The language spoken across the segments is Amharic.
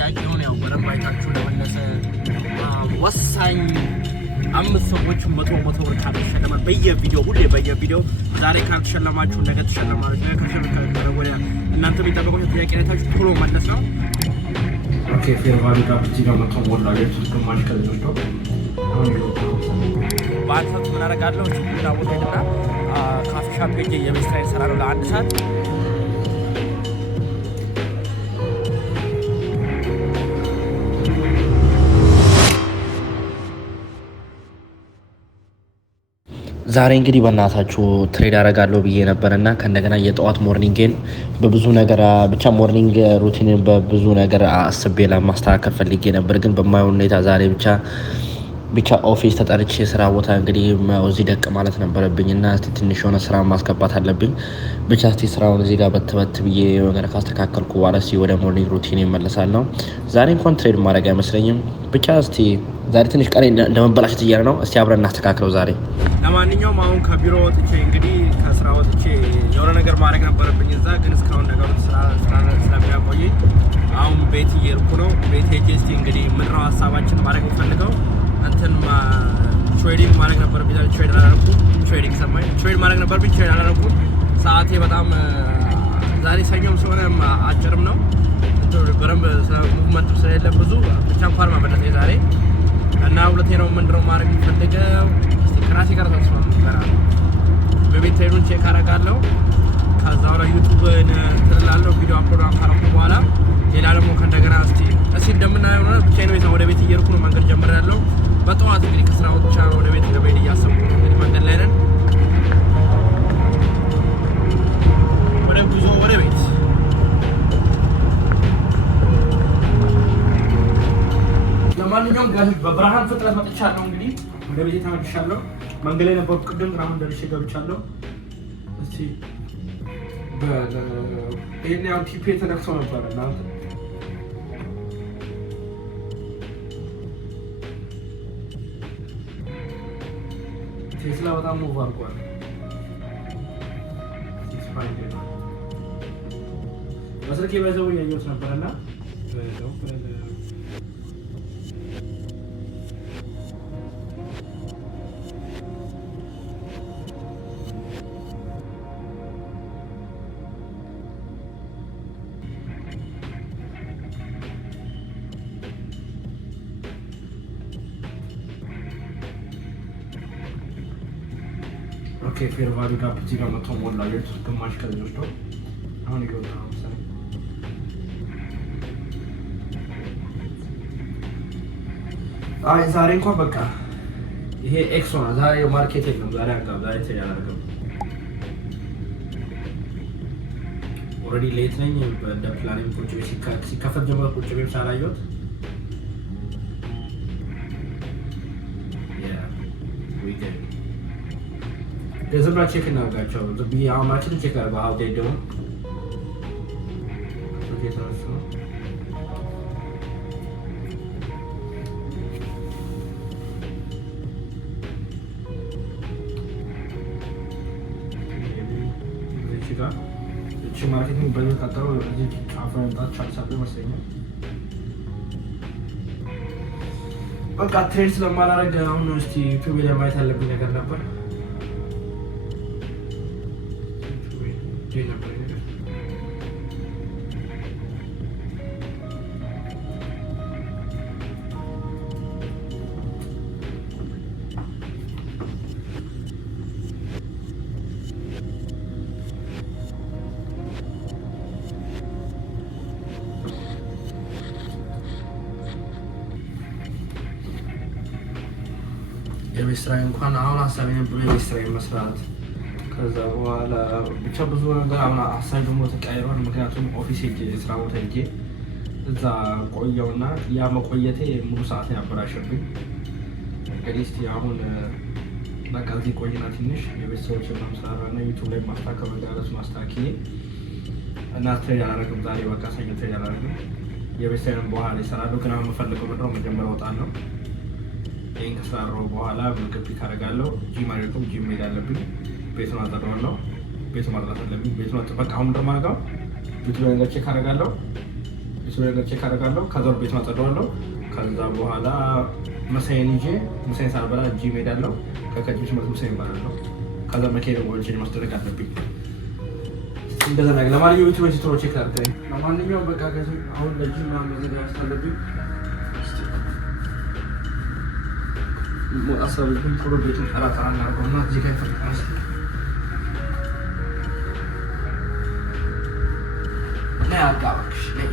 ጥያቄውን ያው በደንብ አይታችሁ ለመለሰ ወሳኝ 5 ሰዎች 100 ብር ካርድ ይሸለማል። በየቪዲዮ ሁሌ በየቪዲዮ ዛሬ ካርድ ተሸለማችሁ ነገ ተሸለማችሁ ነገ ከሸለማችሁ ወዲያ እናንተ የሚጠበቀው ጥያቄ አይታችሁ ቶሎ መለስ ነው። ኦኬ ፌርቫሊ ጋር ብቻ መጥቶ ሞላየት ግማሽ ከዚህ ነው ባንታት ምን አደርጋለሁ ቡና ቦታና ካፌ ሻፕ ሄጄ የቤት ስራዬን እሰራለሁ ለአንድ ሰዓት። ዛሬ እንግዲህ በእናታችሁ ትሬድ አደርጋለሁ ብዬ ነበርና ከእንደገና የጠዋት ሞርኒንግን በብዙ ነገር ብቻ ሞርኒንግ ሩቲንን በብዙ ነገር አስቤ ለማስተካከል ፈልጌ ነበር። ግን በማይሆን ሁኔታ ዛሬ ብቻ ኦፊስ ተጠርቼ ስራ ቦታ እንግዲህ እዚህ ደቅ ማለት ነበረብኝና ትንሽ የሆነ ስራ ማስገባት አለብኝ። ብቻ እስቲ ስራውን እዚህ ጋር በትበት ብዬ ነገር ካስተካከልኩ በኋላ ወደ ሞርኒንግ ሩቲን ይመለሳል ነው። ዛሬ እንኳን ትሬድ ማድረግ አይመስለኝም። ብቻ እስቲ ዛሬ ትንሽ ቀን ለመበላሸት እያለ ነው። እስቲ አብረን እናስተካክለው ዛሬ። ለማንኛውም አሁን ከቢሮ ወጥቼ እንግዲህ ከስራ ወጥቼ የሆነ ነገር ማድረግ ነበረብኝ እዛ። ግን እስካሁን ነገሩ ስለሚያቆየኝ አሁን ቤት እየሄድኩ ነው። ቤት ሄጄ እስቲ እንግዲህ ምንድነው ሀሳባችን ማድረግ የሚፈልገው እንትን ትሬዲንግ ማድረግ ነበረብኝ። ትሬድ አላደረኩም። ትሬዲንግ ሰማኝ ትሬድ ማድረግ ነበረብኝ። ትሬድ አላደረኩም። ሰዓቴ በጣም ዛሬ ሰኞም ስለሆነ አጭርም ነው በደንብ ሙቭመንት ስለሌለ ብዙ ብቻ እንኳን ማመለጥ ዛሬ እና ሁለቴ ነው ምንድነው ማድረግ የሚፈልገው ከራሴ ጋር ተስማም ነበር። በቤት ትሬዱን ቼክ አደርጋለሁ። ከዛ በኋላ ዩቲዩብን ትላለሁ ቪዲዮ አፕሎድ ካረኩ በኋላ ሌላ ደግሞ ከእንደገና እስቲ እንደምናየው ነው። ብቻ ነው ወደ ቤት እየሄድኩ ነው። መንገድ ጀምሬያለሁ። በጠዋት እንግዲህ ከስራ ወጥቼ ወደ ቤት ለመሄድ እያሰብኩ ነው። እንግዲህ መንገድ ላይ ነን። ወደ ጉዞ ወደ ቤት ለማንኛውም ጋር በብርሃን ፍጥነት መጥቻለሁ። እንግዲህ ወደ ቤት ተመልሻለሁ። መንገድ ላይ ነበርኩ ቅድም ግን አሁን ደርሼ ገብቻለሁ። እስቲ ይሄን ያው ቲፒ ተነክቶ ነበር እና ቴስላ በጣም ሙቭ አድርጓል። በስልኬ በዛው ያየሁት ነበርና ኦኬ ፌርቫሊ ጋር ብቻ መጥቶ ሞላየት ግማሽ ከዚህ ነው አሁን ይገባል። ዛሬ እንኳን በቃ ይሄ ኤክስ ነው። ዛሬ ማርኬት የለም። ዛሬ ዛሬ ተያያረገው ኦልሬዲ ሌት ነኝ። እንደ ፕላኒንግ ቁጭ ቤት ሲከፈት ጀምሮ ቁጭ ቤት ሳላየሁት ዝም ብላ ቼክ እናድርጋቸው። አሁናችን ቼክ አድርገው ሀውቴ ደግሞ የተነሱ ነው። እቺ ማርኬቲንግ በዚህ ቀጠሮ እዚህ ጫፍ መምጣት ቻልሳለ ይመስለኛል። በቃ ትሬድ ስለማላረግ አሁን እስቲ ዩቲዩብ ላይ ማየት ያለብኝ ነገር ነበር። የቤት ስራ እንኳን አሁን ሀሳብ የነበረው የቤት ስራ መስራት ከዛ በኋላ ብቻ ብዙ ነገር አሁን ሀሳብ ደግሞ ተቀያይሯል። ምክንያቱም ኦፊስ ሄጄ ስራ ቦታ ሄጄ እዛ ቆየውና ያ መቆየቴ ሙሉ ሰዓት ያበላሸብኝ። እንግዲህ እስቲ አሁን በቃ እዚህ ቆይና ትንሽ የቤት ሰዎችን ማምሳራና ዩቱብ ላይ ማስተካከል ወዳለስ ማስተካከል እና ትሬድ አላደርግም ዛሬ በቃ ሰኞ ትሬድ አላደርግም። የቤት ስራዬን በኋላ ይሰራሉ። ግን አሁን የምፈልገው ምንድነው መጀመሪያ እወጣለሁ። ይሄን ከሰራው በኋላ ምግብ ካረጋለሁ። ጂም አድርገው ጂም ሄድ አለብኝ። ቤቱን አጸዳዋለሁ። ቤቱን ማጽዳት አለብኝ። ቤቱን በቃ አሁን እንደማደርገው ዩቲዩብ ላይ ቼክ አደርጋለሁ። እሱ ነገር ቼክ አደርጋለሁ። ከዛ ቤት ማጸዳዋለሁ። ከዛ በኋላ ምሳዬን ይዤ ምሳዬን ሳልበላ ጂም ሄዳለሁ። ከከጂም ስመት ምሳዬን እበላለሁ። ከዛ መኪና ወልጄ ማስደረግ አለብኝ። እንደዛ ነገር ለማንኛውም ዩቲዩብ ስትሮ ቼክ አድርገኝ። ለማንኛውም በቃ ከዚህ አሁን ለጂም ምናምን መዘጋጀት አለብኝ። ሞጣ ሰብልኩኝ ቶሎ ቤቱን ጠራ እናድርገውና እዚህ ጋር ይፈርቃል። ነይ አጋባክሽ ነይ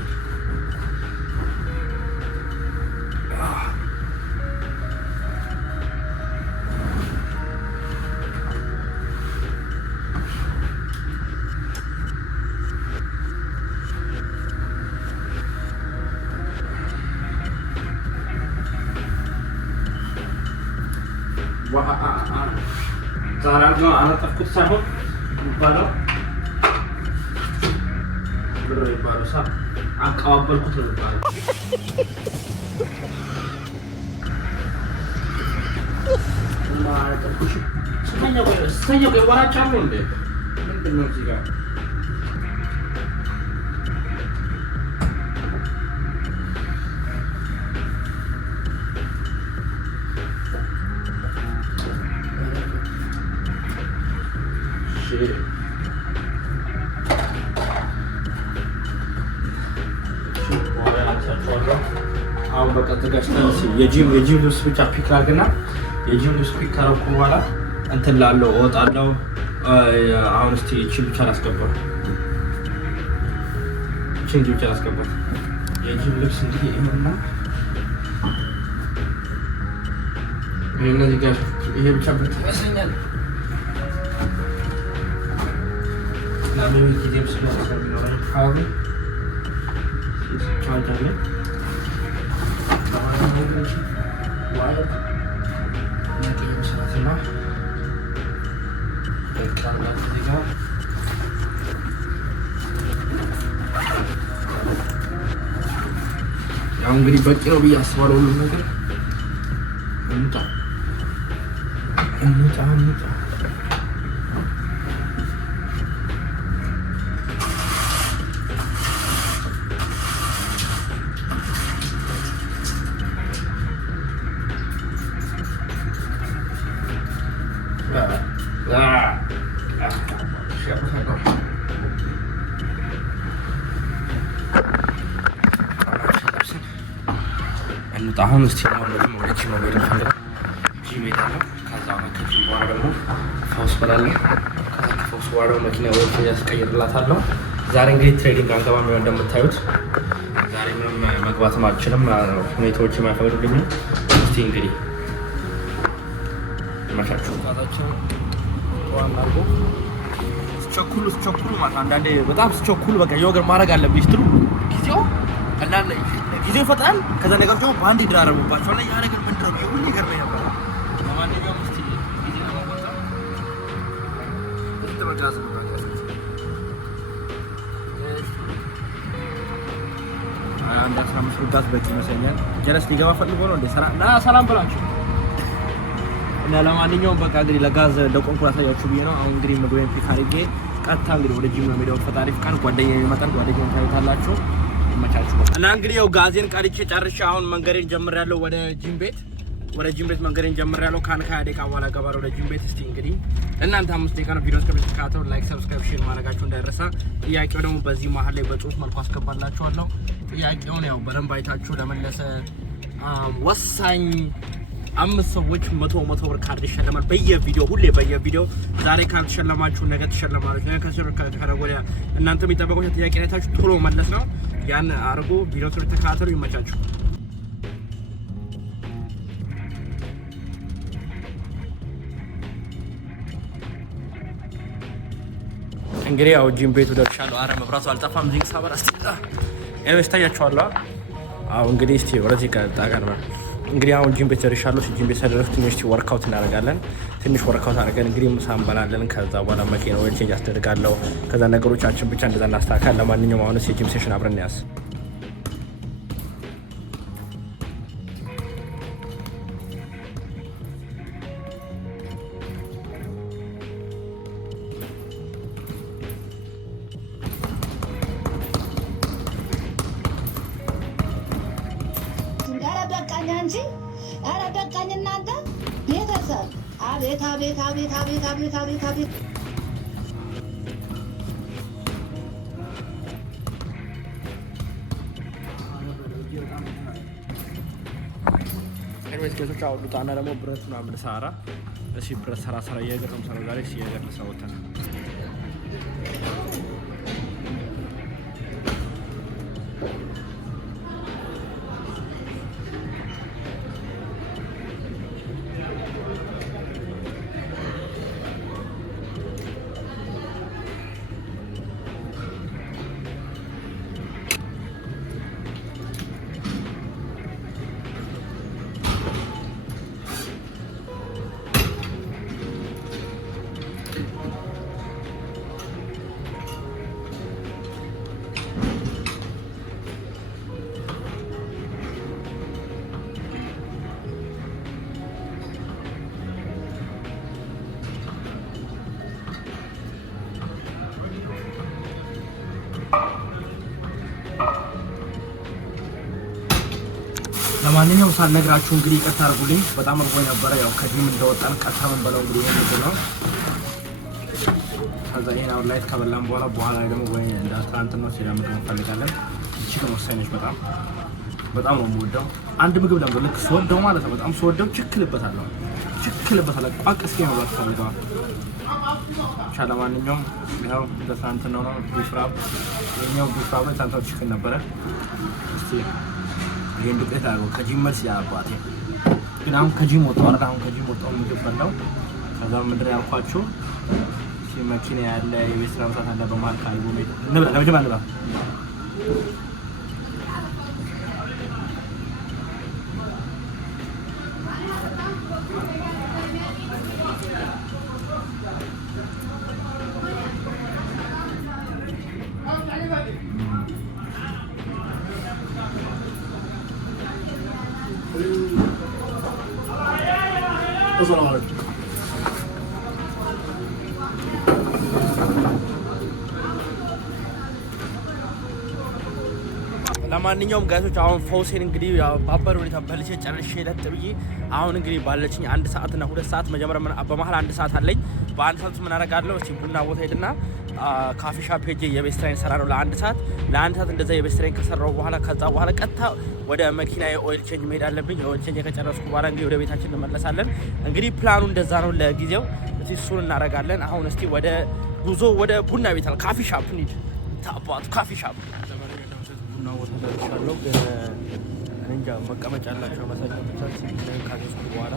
ዛሬ አነጠፍኩት ሳይሆን የሚባለው ብር የሚባለው ሳ አቀባበልኩት ነው የሚባለው። ስተኛው ቆይ ወራቻለሁ እንዴ ምንድን ነው እዚህ ጋር አሁን በቃ ተጋጭተን የጂም ልብስ ብቻ ፒክ ላድርግና የጂም ልብስ ፒክ ካረኩ በኋላ እንትን ላለው እወጣለሁ። አሁን እስቲ እቺን ብቻ ላስገባው። እቺን ብቻ ላስገባው። የጂም ልብስ እንግዲህ ይሄና እነዚህ ጋር ይሄ ብቻ ብትመስለኛል ለምን ጊዜም ስለሚኖረኝ አሁን ቻርጀር ላይ ያው እንግዲህ በቂ ነው ብዬ አስባለሁ። ሁሉም ነገር እንውጣ። አሁን እስቲ ነው ወደ ጂም ነው የምሄደው። ጂም ሄዳለሁ። ከዛ ከጂም በኋላ ደግሞ ፈውስ በላለሁ። ከዛ ከፈውስ በኋላ መኪና ወደ ያስቀይርላታለሁ። ዛሬ እንግዲህ ትሬዲንግ አንገባም። ነው እንደምታዩት ዛሬ ምንም መግባትም አልችልም፣ ሁኔታዎች የማይፈቅዱልኝም። እስቲ እንግዲህ ማሻችሁ ታዛቸው ዋና አርጎ ስቸኩሉ ማለት አንዳንዴ በጣም ስቸኩሉ በቃ የወገር ማድረግ አለብኝ ስትሉ ጊዜው አንዳንዴ ጊዜው ይፈጥራል። ከዛ ነገር ደግሞ በአንድ ይደራረቡባቸው እና ያ ነገር ምንድን ነው ሁሉ ይገርመኝ ነበር። ለማንኛውም እስቲ ጊዜ ለማወጣ ተበጋዝ ነው አንድ 15 ጉዳት በቂ ይመስለኛል። ጀለስ ሊገባ ፈልጎ ነው እንደ ሰላም ብላችሁ እና ለማንኛውም በቃ እንግዲህ ለጋዝ ለቆንኩ ላሳያችሁ ብዬ ነው። አሁን እንግዲህ ምግቤን ፒክ አድርጌ ቀጥታ እንግዲህ ወደ ጂም ነው የምሄደው። ፈጣሪ ፍቃድ ጓደኛዬ ይመጣል። ጓደኛዬን ታዩታላችሁ። ይመቻችሁ እና እንግዲህ ያው ጋዜን ቀድቼ ጨርሼ አሁን መንገዴን ጀምሬያለሁ ወደ ጂም ቤት መንገዴን ጀምሬያለሁ። ከ20 ደቂቃ በኋላ እገባለሁ ወደ ጂም ቤት። እስቲ እንግዲህ እናንተ 5 ደቂቃ ነው ቪዲዮ እስከምትከታተሉ ላይክ፣ ሰብስክራይብ፣ ሼር ማድረጋችሁ እንዳይረሳ። ጥያቄው ደግሞ በዚህ መሀል ላይ በጽሁፍ መልኩ አስገባላችኋለሁ። ጥያቄውን ያው በደንብ አይታችሁ ለመለሰ ወሳኝ 5 ሰዎች 100 ብር ካርድ ይሸለማል። ሁሌ በየቪዲዮ ዛሬ ካልተሸለማችሁ ነገ ትሸለማላችሁ። ነገ ከተሸለማችሁ ወዲያ እናንተ የሚጠበቀው ጥያቄ አይታችሁ ቶሎ መለስ ነው። ያን አርጎ ቪዲዮ ተከታተሉ። ይመቻችሁ። እንግዲህ ያው ጂም ቤቱ ደርሻለሁ። አረ መብራቱ አልጠፋም። ዚንግ ሳበር አስተታ ታያችኋለሁ። አዎ እንግዲህ እስቲ ወደዚህ ጋር እንግዲህ አሁን ጂም ቤት ደርሻለሁ። ጂም ቤት ሰደረፍ ትንሽ ወርክአውት እናደርጋለን። ትንሽ ወርክአውት አድርገን እንግዲህ ምሳ እንበላለን። ከዛ በኋላ መኪና ወይ ቼንጅ አስደርጋለሁ። ከዛ ነገሮቻችን ብቻ እንደዛ እናስተካክል። ለማንኛውም አሁንስ የጂም ሴሽን አብረን ያስ አንቺ ኧረ በቃኝ እናንተ ቤተሰብ አቤት አቤት አቤት አቤት አቤት አቤት አቤት ኤርሜስ ከቶች አውዱታና ደግሞ ብረት ምናምን ልሰራ እሺ ብረት ሰራ እየገረም ሰራ ዛሬ እሺ እየገረም ሰውተና ለማንኛውም ሳልነግራችሁ እንግዲህ ይቅርታ አድርጉልኝ። በጣም እርቦኝ ነበረ። ያው ከጂም እንደወጣን ቀጥታ ምን በለው እንግዲህ ይሄን ነው። ከዛ ይሄን አሁን ላይ ከበላን በኋላ ላይ ደግሞ ወይ እንዳትራንት ነው ሲራም ደግሞ እንፈልጋለን። እቺ ነው ወሳኝነች። በጣም ነው የምወደው። አንድ ምግብ ደግሞ ልክ ስወደው ማለት ነው በጣም ስወደው ችክልበታለሁ ቋቅ እስኪ ነው ባትፈልገው። ለማንኛውም ያው እንዳትራንት ነው ቢፍራብ የኛው ቢፍራብ ታንታው ችክል ነበረ። እስቲ ይሄን ዱቄት አድርጎ ከጂም መልስ ያባቴ ግን አሁን ከጂም ወጣው ምግብ በላው። ከዛ ምንድን ያልኳችሁ መኪና ያለ የቤት ስራ መስራት አለ በመሀል ካይቦ ሜት እንብላ ለመጀመሪያ ለማንኛውም ጋይሶች አሁን ፎሴን እንግዲህ ባበር ሁኔታ በልቼ ጨርሼ ለጥ ብዬ አሁን እንግዲህ ባለችኝ 1 ሰዓት እና 2 ሰዓት መጀመሪያ በመሀል 1 ሰዓት አለኝ። በ1 ሰዓት ምን አደርጋለሁ? እስቲ ቡና ቦታ ሄድና ካፌ ሻፕ ሄጄ የቤት ስራዬን ሰራ ነው ለ1 ሰዓት እንደዛ የቤት ስራዬን ከሰራው በኋላ ከዛ በኋላ ቀጥታ ወደ መኪና የኦይል ቼንጅ መሄድ አለብኝ። የኦይል ቼንጅ ከጨረስኩ በኋላ እንግዲህ ወደ ቤታችን እንመለሳለን። እንግዲህ ፕላኑ እንደዛ ነው ለጊዜው። እስቲ እሱን እናደርጋለን። አሁን እስቲ ወደ ጉዞ ወደ ቡና ቤት አለ ካፌ ሻፕ እንሂድ። ታባቱ ካፌ ሻፕ ቡና ቦታ ደርሻለሁ። ግን እንጃ መቀመጫ ያላቸው መሳጅ ሲስተም ካገዝኩ በኋላ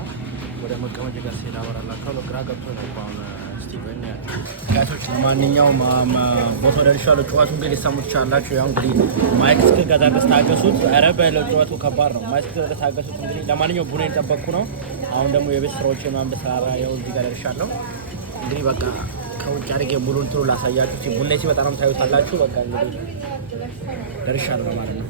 ወደ መቀመጫ ጋር ሲሄድ አወራላችኋለሁ። ለግራ ገብቶ ነው አሁን ስቲቨን ጋቶች። ለማንኛውም ቦታው ደርሻለሁ። ጨዋታው እንግዲህ ሰሙት ይችላላችሁ። ያው እንግዲህ ማይክ እስከገዛ ድረስ ታገሱት። ኧረ በለው ጨዋታው ከባድ ነው። ማይክ እስከገዛ ታገሱት። እንግዲህ ለማንኛውም ቡና እየጠበቅኩ ነው። አሁን ደግሞ የቤት ስራዎች ምናምን በሰራ ያው እዚህ ጋር ደርሻለሁ። እንግዲህ በቃ ከውጭ አድርጌ ሙሉ እንትኑ ላሳያችሁ። ቡና ሲመጣ ነው ታዩታላችሁ። በቃ እንግዲህ ደርሻለሁ ማለት ነው።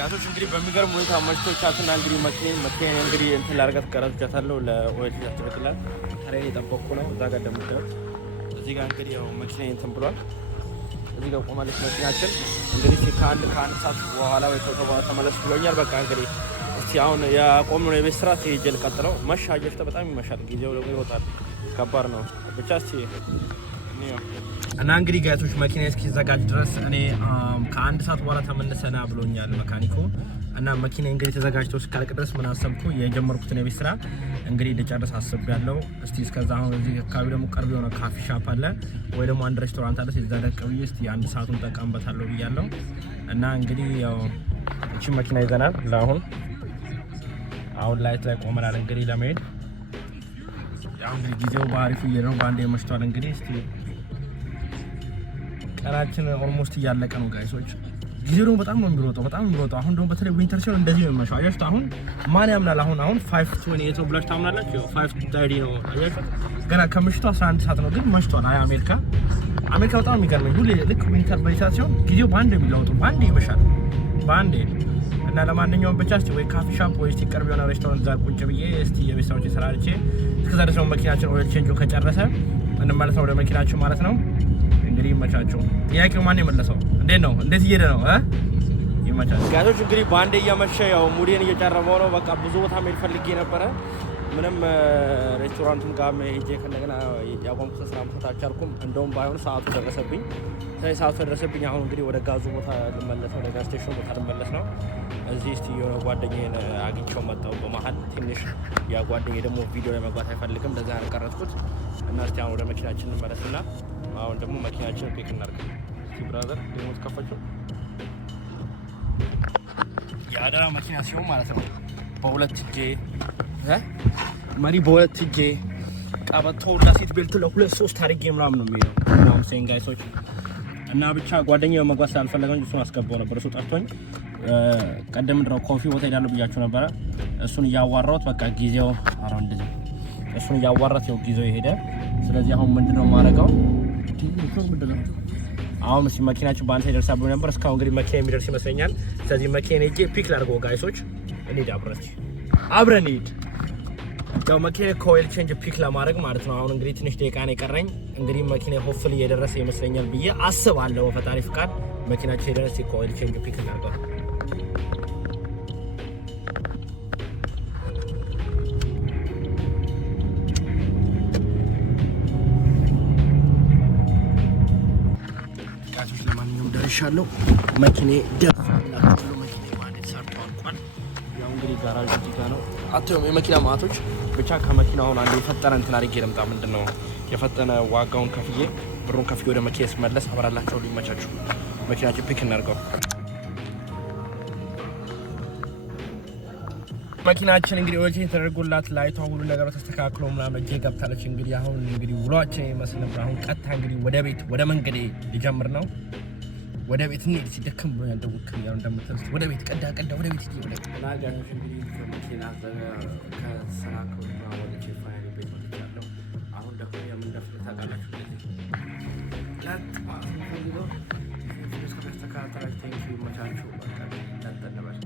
ጋቶች እንግዲህ በሚገርም ሁኔታ መሽቶቻትና እንግዲህ መኪናን እንግዲህ እንትን ላርጋት ቀረጥቻታለሁ። ለኦይል ያስተካክላል። ተሬን የጠበቅኩ ነው። እዛ ጋር እንደምትለው እዚህ ጋር እንግዲህ ያው መኪና እንትን ብሏል። እዚህ ጋር ቆማለች መኪናችን። እንግዲህ ከአንድ ሰዓት በኋላ ወይ ከበኋላ ተመለስ ብሎኛል። በቃ እንግዲህ እስቲ አሁን ያቆምነው የቤት ስራ ሄጄ ልቀጥለው። መሻ እየፍተ በጣም ይመሻል። ጊዜው ደግሞ ይወጣል። ከባድ ነው ብቻ እስቲ እና እንግዲህ ጋቶች መኪና እስኪዘጋጅ ድረስ እኔ ከ1 ሰዓት በኋላ ተመልሰና ብሎኛል መካኒኩ። እና መኪና እንግዲህ ተዘጋጅቶ እስካልቅ ድረስ ምን አሰብኩ የጀመርኩትን የቤት ስራ እንግዲህ ልጨርስ አስቤያለሁ። እስቲ እስከዛ አሁን እዚህ አካባቢ ደግሞ ቅርብ የሆነ ካፌ ሻፕ አለ ወይ ደግሞ አንድ ሬስቶራንት አለ። እዛ ደቅ ብዬ እስቲ 1 ሰዓቱን ጠቀምበታለሁ ብያለሁ። እና እንግዲህ ያው እቺ መኪና ይዘናል። አሁን ላይት ላይ ቆመናል እንግዲህ ለመሄድ። ያው እንግዲህ ጊዜው በአሪፉ ነው። በአንዴ መሽቷል። እንግዲህ እስቲ ቀናችን ኦልሞስት እያለቀ ነው ጋይሶች። ጊዜው ደግሞ በጣም ነው የሚሮጠው አሁን ደግሞ በተለይ ዊንተር ሲሆን እንደዚህ ነው የሚመሻው አያችሁት አሁን ማን ያምናል አሁን 5:28 ነው ብላችሁ ታምናላችሁ 5:30 ነው አያችሁት ገና ከምሽቱ 11 ሰዓት ነው ግን መሽቷል አሜሪካ በጣም የሚገርመኝ ሁሌ ልክ ዊንተር በይሳት ሲሆን ጊዜው ባንዴ የሚለውጡ ባንዴ ይመሻል ባንዴ እና ለማንኛውም ብቻ እስቲ ወይ ካፌ ሻፕ ወይ እስቲ ቅርብ የሆነ ሬስቶራንት ዛር ቁጭ ብዬ እስቲ የቤተሰቦቼ ሰራርቼ እስከዛ ድረስ ነው መኪናችን ኦይል ቼንጁ ከጨረሰ እንመለስ ወደ መኪናችን ማለት ነው እንግዲህ ይመቻችሁ ጥያቄው ማን የመለሰው እንዴት እየሄደ ነው ይመቻችሁ ጋቶች እንግዲህ ባንዴ እያመሸ ያው ሙዴን እየጨረመው ነው በቃ ብዙ ቦታ መሄድ ፈልጌ ነበረ ምንም ሬስቶራንቱም ጋር ሄጄ ከነገና ያቆምኩት ስራ መስራት አልቻልኩም እንደውም ባይሆን ሰዓቱ ደረሰብኝ አሁን እንግዲህ ወደ ጋዙ ቦታ ልመለስ ወደ ጋዝ ስቴሽን ቦታ ልመለስ ነው እዚህ እስቲ የሆነ ጓደኛዬን አግኝቼው መጣሁ በመሀል ትንሽ ያ ጓደኛዬ ደግሞ ቪዲዮ ላይ መግባት አይፈልግም ለዛ ያቀረጥኩት እና እስቲ አሁን ወደ መኪናችን እንመለስና አሁን ደግሞ መኪናችን ፒክ እናድርግ እስቲ ብራዘር ደግሞ ተከፈችው የአደራ መኪና ሲሆን ማለት ነው በሁለት እጄ መሪ በሁለት እጄ ቀበቶ ላሲት ቤልት ለሁለት ሶስት አድርጌ ምናምን ነው የሚሄደው ምናምን ሴን ጋይሶች እና ብቻ ጓደኛዬ መግባት ስላልፈለገ እንጂ እሱን አስገባው ነበር እሱ ጠርቶኝ ቀደም ድሮ ኮፊ ቦታ ሄዳለሁ ብያችሁ ነበረ እሱን እያዋራሁት በቃ ጊዜው አራውንድ እሱን እያዋራሁት ነው ጊዜው ይሄደ ስለዚህ አሁን ምንድነው ማረጋው አሁን እሺ መኪናችን ባንተ ይደርሳል ነበር እስካሁን እንግዲህ መኪና የሚደርስ ይመስለኛል ስለዚህ መኪና ሄጄ ፒክ ላድርገው ጋይሶች እንሂድ አብረን ሂድ ያው መኪና ኮይል ቼንጅ ፒክ ለማድረግ ማለት ነው አሁን እንግዲህ ትንሽ ደቂቃ ነው የቀረኝ እንግዲህ መኪና ሆፕፉሊ እየደረሰ ይመስለኛል ብዬ አስባለሁ በፈጣሪ ፍቃድ መኪናችን የደረሰ ኮይል ቼንጅ ፒክ እናድርገው ጋቶች ለማንኛውም ደርሻለሁ መኪኔ ደርሷል መኪኔ ማለት ሰርቷል ያው እንግዲህ ጋራጅ እዚህ ጋር ነው አጥተው የመኪና ማቶች ብቻ ከመኪናው አሁን አንዴ የፈጠነ እንትን አድርጌ ልምጣ ምንድነው የፈጠነ ዋጋውን ከፍዬ ብሩን ከፍዬ ወደ መኪና ስመለስ አብራላቸው ሊመቻቹ መኪናችን ፒክ እናድርገው መኪናችን እንግዲህ ወጪ ተደርጎላት ላይቷ ሁሉ ነገር ተስተካክሎ ምናምን እጄ ገብታለች እንግዲህ አሁን እንግዲህ ውሏችን ይመስል ነበር አሁን ቀጥታ እንግዲህ ወደ ቤት ወደ መንገዴ ሊጀምር ነው ወደ ቤት እንሂድ ሲደክም እንደውክም ያው እንደምትልስ ወደ ቤት ቀዳ ወደ ቤት ይወለ ናጋሽ እንግዲህ መኪና ከስራ ከወጣ ወደ ፋይል ቤት ወጥቻለሁ አሁን ደግሞ የምንደፍር ታውቃላችሁ ለጥፋት ነው እስከ ተስተካከለ ቴንኪው መቻችሁ በቃ ተጠነበረ